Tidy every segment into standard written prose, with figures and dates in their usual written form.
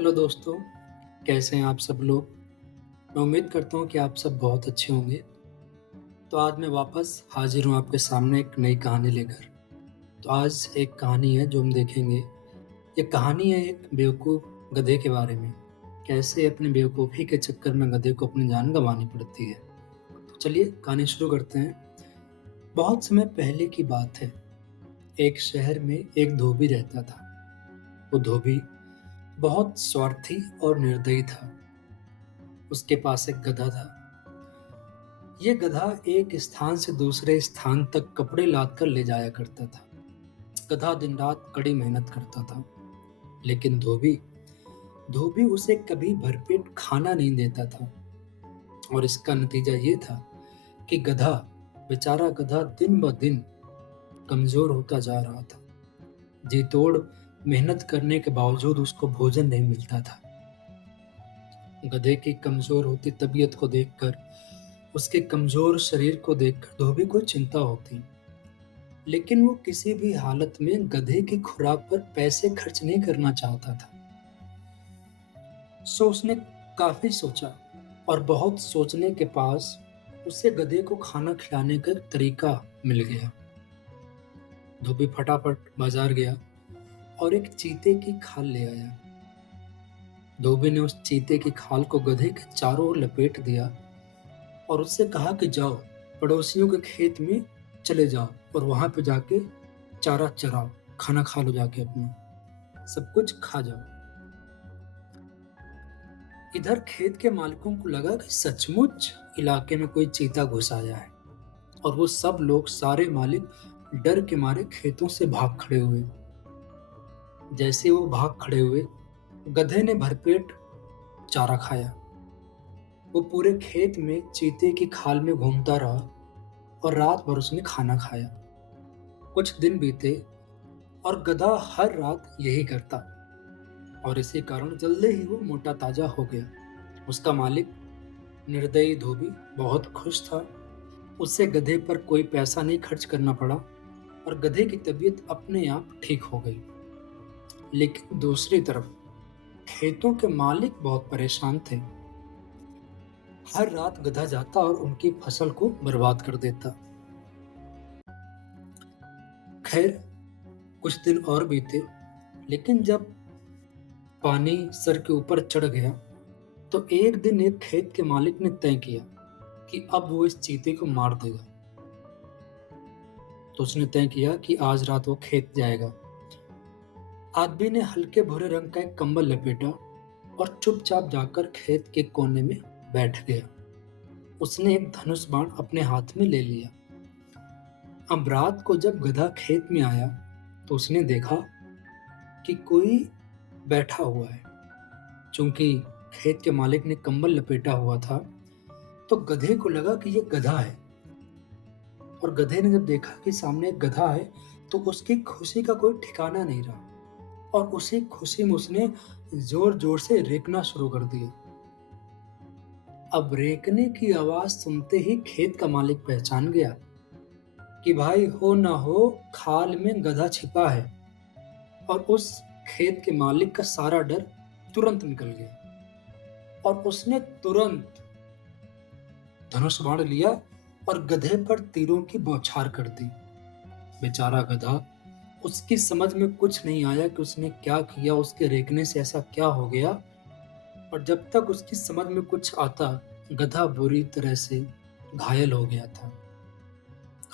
Hello दोस्तों, कैसे हैं आप सब लोग? मैं उम्मीद करता हूँ कि आप सब बहुत अच्छे होंगे। तो आज मैं वापस हाज़िर हूँ आपके सामने एक नई कहानी लेकर। तो आज एक कहानी है जो हम देखेंगे। ये कहानी है एक बेवकूफ़ गधे के बारे में। कैसे अपनी बेवकूफ़ी के चक्कर में गधे को अपनी जान गँवानी पड़ती है। तो चलिए कहानी शुरू करते हैं। बहुत समय पहले की बात है। एक शहर में एक धोबी रहता था। वो धोबी बहुत स्वार्थी और निर्दयी था। उसके पास एक गधा था। ये गधा एक स्थान से दूसरे स्थान तक कपड़े लाद कर ले जाया करता था। गधा दिन रात कड़ी मेहनत करता था, लेकिन धोबी धोबी उसे कभी भरपेट खाना नहीं देता था। और इसका नतीजा ये था कि बेचारा गधा दिन ब दिन कमजोर होता जा रहा था। जी तोड़ मेहनत करने के बावजूद उसको भोजन नहीं मिलता था। गधे की कमजोर होती तबीयत को देखकर, उसके कमजोर शरीर को देखकर धोबी को चिंता होती। लेकिन वो किसी भी हालत में गधे की खुराक पर पैसे खर्च नहीं करना चाहता था। सो उसने काफी सोचा और बहुत सोचने के पास उसे गधे को खाना खिलाने का एक तरीका मिल गया। धोबी फटाफट बाजार गया और एक चीते की खाल ले आया। धोबी ने उस चीते की खाल को गधे के चारों ओर लपेट दिया और उससे कहा कि जाओ, पड़ोसियों के खेत में चले जाओ और वहां पे जाके चारा चराओ, खाना खा लो, जाके अपना सब कुछ खा जाओ। इधर खेत के मालिकों को लगा कि सचमुच इलाके में कोई चीता घुस आया है, और वो सब लोग, सारे मालिक डर के मारे खेतों से भाग खड़े हुए। जैसे वो भाग खड़े हुए, गधे ने भरपेट चारा खाया। वो पूरे खेत में चीते की खाल में घूमता रहा और रात भर उसने खाना खाया। कुछ दिन बीते और गधा हर रात यही करता, और इसी कारण जल्दी ही वो मोटा ताजा हो गया। उसका मालिक, निर्दयी धोबी, बहुत खुश था। उससे गधे पर कोई पैसा नहीं खर्च करना पड़ा और गधे की तबीयत अपने आप ठीक हो गई। लेकिन दूसरी तरफ खेतों के मालिक बहुत परेशान थे। हर रात गधा जाता और उनकी फसल को बर्बाद कर देता। खैर, कुछ दिन और बीते, लेकिन जब पानी सर के ऊपर चढ़ गया, तो एक दिन एक खेत के मालिक ने तय किया कि अब वो इस चीते को मार देगा। तो उसने तय किया कि आज रात वो खेत जाएगा। आदमी ने हल्के भूरे रंग का एक कंबल लपेटा और चुपचाप जाकर खेत के कोने में बैठ गया। उसने एक धनुष बाण अपने हाथ में ले लिया। अब रात को जब गधा खेत में आया, तो उसने देखा कि कोई बैठा हुआ है। चूंकि खेत के मालिक ने कंबल लपेटा हुआ था, तो गधे को लगा कि ये गधा है। और गधे ने जब देखा कि सामने एक गधा है, तो उसकी खुशी का कोई ठिकाना नहीं रहा, और उसी खुशी में उसने जोर जोर से रेंकना शुरू कर दिया। अब रेंकने की आवाज सुनते ही खेत का मालिक पहचान गया कि भाई हो ना हो, खाल में गधा छिपा है। और उस खेत के मालिक का सारा डर तुरंत निकल गया, और उसने तुरंत धनुष बाण लिया और गधे पर तीरों की बौछार कर दी। बेचारा गधा, उसकी समझ में कुछ नहीं आया कि उसने क्या किया, उसके रेंकने से ऐसा क्या हो गया। और जब तक उसकी समझ में कुछ आता, गधा बुरी तरह से घायल हो गया था।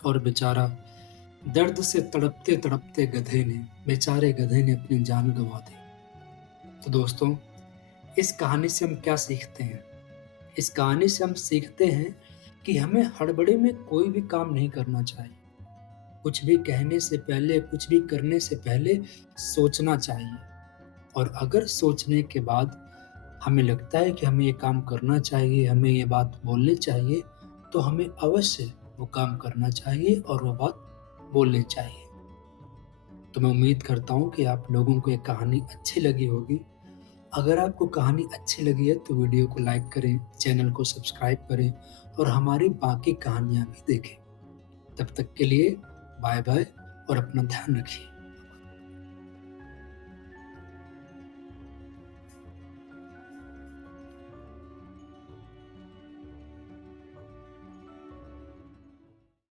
और बेचारा दर्द से तड़पते तड़पते बेचारे गधे ने अपनी जान गंवा दी। तो दोस्तों, इस कहानी से हम क्या सीखते हैं? इस कहानी से हम सीखते हैं कि हमें हड़बड़ी में कोई भी काम नहीं करना चाहिए। कुछ भी कहने से पहले, कुछ भी करने से पहले सोचना चाहिए। और अगर सोचने के बाद हमें लगता है कि हमें ये काम करना चाहिए, हमें ये बात बोलनी चाहिए, तो हमें अवश्य वो काम करना चाहिए और वो बात बोलनी चाहिए। तो मैं उम्मीद करता हूँ कि आप लोगों को ये कहानी अच्छी लगी होगी। अगर आपको कहानी अच्छी लगी है तो वीडियो को लाइक करें, चैनल को सब्सक्राइब करें और हमारी बाकी कहानियाँ भी देखें। तब तक के लिए बाय बाय और अपना ध्यान रखिए।